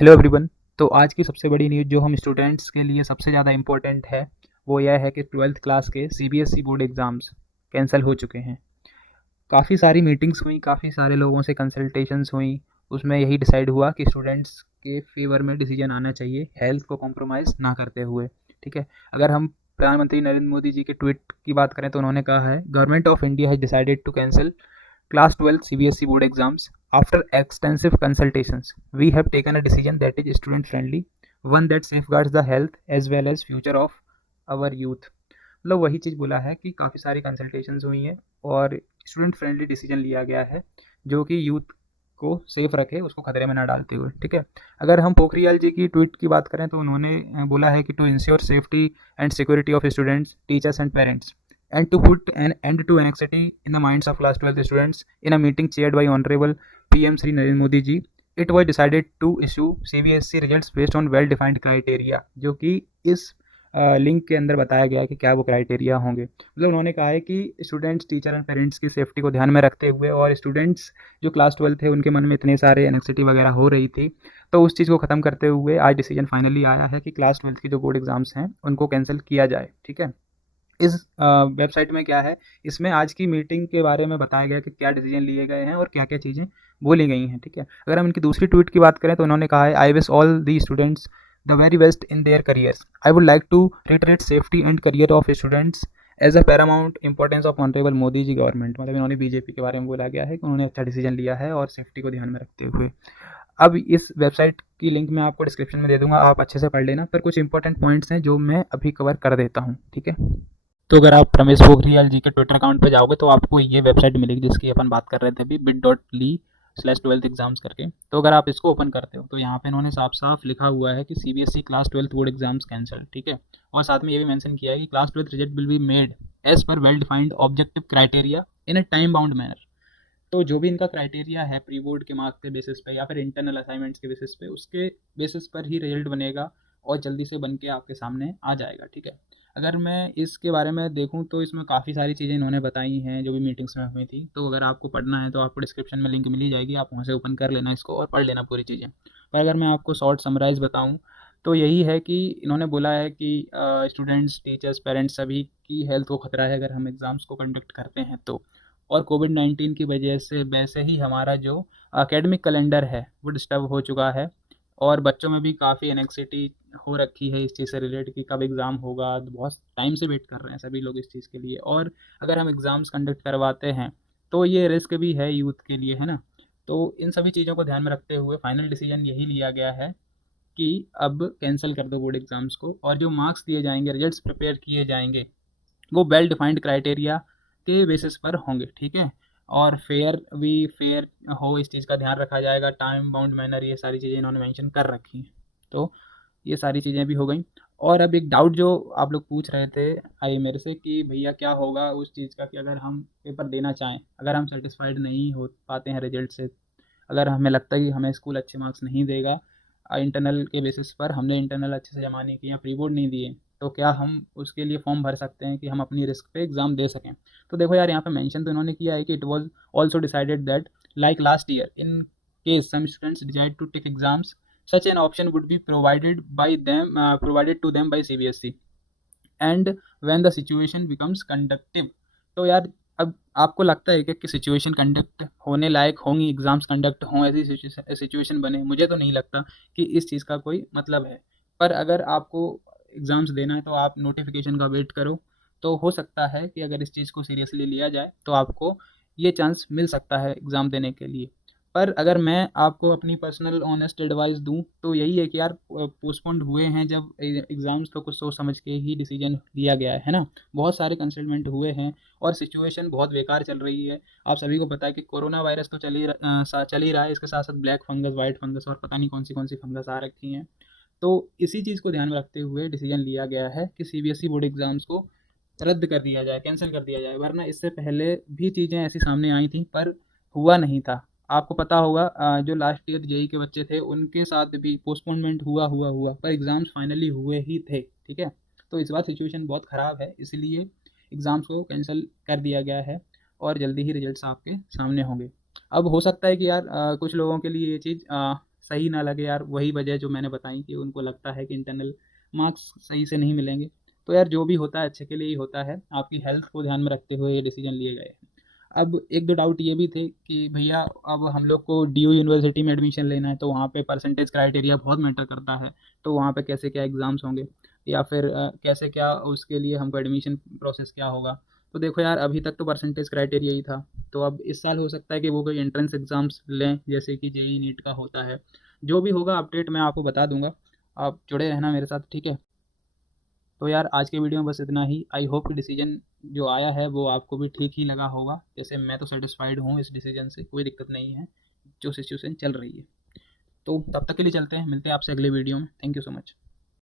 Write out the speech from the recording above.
Hello everyone. तो आज की सबसे बड़ी न्यूज़ जो हम स्टूडेंट्स के लिए सबसे ज़्यादा इम्पोर्टेंट है वो यह है कि 12th क्लास के सीबीएसई बोर्ड एग्ज़ाम्स कैंसिल हो चुके हैं। काफ़ी सारी मीटिंग्स हुई, काफ़ी सारे लोगों से कंसल्टेशंस हुई। उसमें यही डिसाइड हुआ कि स्टूडेंट्स के फेवर में डिसीजन आना चाहिए, हेल्थ को कॉम्प्रोमाइज़ ना करते हुए। ठीक है, अगर हम प्रधानमंत्री नरेंद्र मोदी जी के ट्वीट की बात करें तो उन्होंने कहा है, government of India has decided to cancel Class 12 CBSE board exams. After extensive consultations, we have taken a decision that is student friendly, one that safeguards the health as well as future of our youth. मतलब वही चीज़ बोला है कि काफ़ी सारी consultations हुई हैं और स्टूडेंट फ्रेंडली डिसीजन लिया गया है जो कि यूथ को सेफ रखे, उसको खतरे में ना डालते हुए। ठीक है, अगर हम पोखरियाल जी की ट्वीट की बात करें तो उन्होंने बोला है कि to ensure safety and security of students, teachers and parents and to put an end to anxiety in the minds of class 12 students, in a meeting chaired by Honorable PM Sri Narendra Modi ji, it was decided to issue CBSE results based on well defined criteria, जो कि इस link के अंदर बताया गया है कि क्या वो क्राइटेरिया होंगे। मतलब उन्होंने कहा है कि स्टूडेंट्स, टीचर एंड पेरेंट्स की सेफ्टी को ध्यान में रखते हुए और स्टूडेंट्स जो क्लास 12 थे उनके मन में इतने सारे एनक्सिटी वगैरह हो रही थी, तो उस चीज़ को ख़त्म करते हुए आज डिसीजन फाइनली आया है कि क्लास 12 की जो बोर्ड एग्जाम्स हैं उनको कैंसिल किया जाए। ठीक है, इस वेबसाइट में क्या है, इसमें आज की मीटिंग के बारे में बताया गया कि क्या डिसीजन लिए गए हैं और क्या-क्या चीज़ें बोली गई हैं। ठीक है, अगर हम इनकी दूसरी ट्वीट की बात करें तो उन्होंने कहा है, I wish all the students the very best in their careers. I would like to reiterate safety and career of students as a paramount importance of honourable Modi ji government. मतलब इन्होंने बीजेपी के बारे में बोला गया है कि उन्होंने अच्छा डिसीजन लिया है और सेफ्टी को ध्यान में रखते हुए। अब इस वेबसाइट की लिंक मैं आपको डिस्क्रिप्शन में दे दूंगा, आप अच्छे से पढ़ लेना, पर कुछ इंपॉर्टेंट पॉइंट्स हैं जो मैं अभी कवर कर देता हूँ। ठीक है, तो अगर आप रमेश पोखरियाल जी के ट्विटर अकाउंट पे जाओगे तो आपको ये वेबसाइट मिलेगी जिसकी अपन बात कर रहे थे अभी, bit.ly/12th एग्जाम्स करके। तो अगर आप इसको ओपन करते हो तो यहाँ पे इन्होंने साफ साफ लिखा हुआ है कि CBSE class 12th board exams cancel. ठीक है, और साथ में ये भी मेंशन किया है कि class 12th result will be made as per well defined objective criteria in a time bound manner. तो जो भी इनका क्राइटेरिया है प्री बोर्ड के मार्क्स के बेसिस पे या फिर इंटरनल असाइनमेंट्स के बेसिस पे, उसके बेसिस पर ही रिजल्ट बनेगा और जल्दी से बन के आपके सामने आ जाएगा। ठीक है, अगर मैं इसके बारे में देखूं तो इसमें काफ़ी सारी चीज़ें इन्होंने बताई हैं जो भी मीटिंग्स में हुई थी। तो अगर आपको पढ़ना है तो आपको डिस्क्रिप्शन में लिंक मिल ही जाएगी, आप वहाँ से ओपन कर लेना इसको और पढ़ लेना पूरी चीज़ें। पर अगर मैं आपको शॉर्ट समराइज़ बताऊँ तो यही है कि इन्होंने बोला है कि स्टूडेंट्स, टीचर्स, पेरेंट्स सभी की हेल्थ को खतरा है अगर हम एग्ज़ाम्स को कंडक्ट करते हैं तो। और कोविड-19 की वजह से वैसे ही हमारा जो एकेडमिक कैलेंडर है वो डिस्टर्ब हो चुका है और बच्चों में भी काफ़ी एनेक्सिटी हो रखी है इस चीज़ से रिलेटेड कि कब एग्ज़ाम होगा। बहुत टाइम से वेट कर रहे हैं सभी लोग इस चीज़ के लिए, और अगर हम एग्ज़ाम्स कंडक्ट करवाते हैं तो ये रिस्क भी है यूथ के लिए, है ना। तो इन सभी चीज़ों को ध्यान में रखते हुए फाइनल डिसीजन यही लिया गया है कि अब कैंसिल कर दो बोर्ड एग्ज़ाम्स को, और जो मार्क्स दिए जाएंगे, रिजल्ट्स प्रिपेयर किए जाएंगे, वो वेल डिफाइंड क्राइटेरिया के बेसिस पर होंगे। ठीक है, और फेयर हो इस चीज़ का ध्यान रखा जाएगा, टाइम बाउंड मैनर, ये सारी चीज़ें इन्होंने मेंशन कर रखी हैं। तो ये सारी चीज़ें भी हो गई। और अब एक डाउट जो आप लोग पूछ रहे थे आई मेरे से कि भैया क्या होगा उस चीज़ का कि अगर हम पेपर देना चाहें, अगर हम सेटिस्फाइड नहीं हो पाते हैं रिजल्ट से, अगर हमें लगता है कि हमें स्कूल अच्छे मार्क्स नहीं देगा इंटरनल के बेसिस पर, हमने इंटरनल अच्छे से जमा नहीं किया, प्री बोर्ड नहीं दिए, तो क्या हम उसके लिए फॉर्म भर सकते हैं कि हम अपनी रिस्क पे एग्ज़ाम दे सकें। तो देखो यार, यहाँ पे मेंशन तो इन्होंने किया है कि it was also decided that like last year in case some students decide to take exams, such an option would be provided to them by CBSE and when the situation becomes conducive. तो यार, अब आपको लगता है कि situation conduct होने लायक होंगी, exams conduct हों, ऐसी सिचुएशन बने? मुझे तो नहीं लगता कि इस चीज़ का कोई मतलब है। पर अगर आपको एग्ज़ाम्स देना है तो आप नोटिफिकेशन का वेट करो, तो हो सकता है कि अगर इस चीज़ को सीरियसली लिया जाए तो आपको ये चांस मिल सकता है एग्ज़ाम देने के लिए। पर अगर मैं आपको अपनी पर्सनल ऑनेस्ट एडवाइस दूँ तो यही है कि यार, पोस्टपोन्ड हुए हैं जब एग्ज़ाम्स, तो कुछ सोच समझ के ही डिसीजन लिया गया है ना। बहुत सारे कंसल्टेंट हुए हैं और सिचुएशन बहुत बेकार चल रही है। आप सभी को पता है कि कोरोना वायरस तो चल ही रहा है, इसके साथ साथ ब्लैक फंगस, वाइट फंगस और पता नहीं कौन सी फंगस आ रखी हैं। तो इसी चीज़ को ध्यान में रखते हुए डिसीजन लिया गया है कि सीबीएसई बोर्ड एग्ज़ाम्स को रद्द कर दिया जाए, कैंसिल कर दिया जाए, वरना इससे पहले भी चीज़ें ऐसी सामने आई थी पर हुआ नहीं था। आपको पता होगा, जो लास्ट ईयर जेई के बच्चे थे उनके साथ भी पोस्टपोनमेंट हुआ पर एग्ज़ाम्स फाइनली हुए ही थे। ठीक है, तो इस बार सिचुएशन बहुत ख़राब है, इसलिए एग्ज़ाम्स को कैंसिल कर दिया गया है और जल्दी ही रिजल्ट्स आपके सामने होंगे। अब हो सकता है कि यार, कुछ लोगों के लिए ये चीज़ सही ना लगे यार, वही वजह जो मैंने बताई कि उनको लगता है कि इंटरनल मार्क्स सही से नहीं मिलेंगे। तो यार जो भी होता है अच्छे के लिए ही होता है, आपकी हेल्थ को ध्यान में रखते हुए ये डिसीजन लिए गए हैं। अब एक दो डाउट ये भी थे कि भैया अब हम लोग को डी यूनिवर्सिटी में एडमिशन लेना है, तो वहाँ पे परसेंटेज क्राइटेरिया बहुत मैटर करता है, तो वहाँ पे कैसे क्या एग्ज़ाम्स होंगे, या फिर कैसे क्या उसके लिए हमको एडमिशन प्रोसेस क्या होगा। तो देखो यार, अभी तक तो परसेंटेज क्राइटेरिया ही था, तो अब इस साल हो सकता है कि वो कोई एंट्रेंस एग्ज़ाम्स लें, जैसे कि जेई नीट का होता है। जो भी होगा अपडेट मैं आपको बता दूंगा, आप जुड़े रहना मेरे साथ, ठीक है। तो यार आज के वीडियो में बस इतना ही। आई होप कि डिसीजन जो आया है वो आपको भी ठीक ही लगा होगा, जैसे मैं तो सेटिस्फाइड हूँ इस डिसीजन से, कोई दिक्कत नहीं है जो सिचुएशन चल रही है। तो तब तक के लिए चलते हैं, मिलते हैं आपसे अगले वीडियो में। Thank you so much.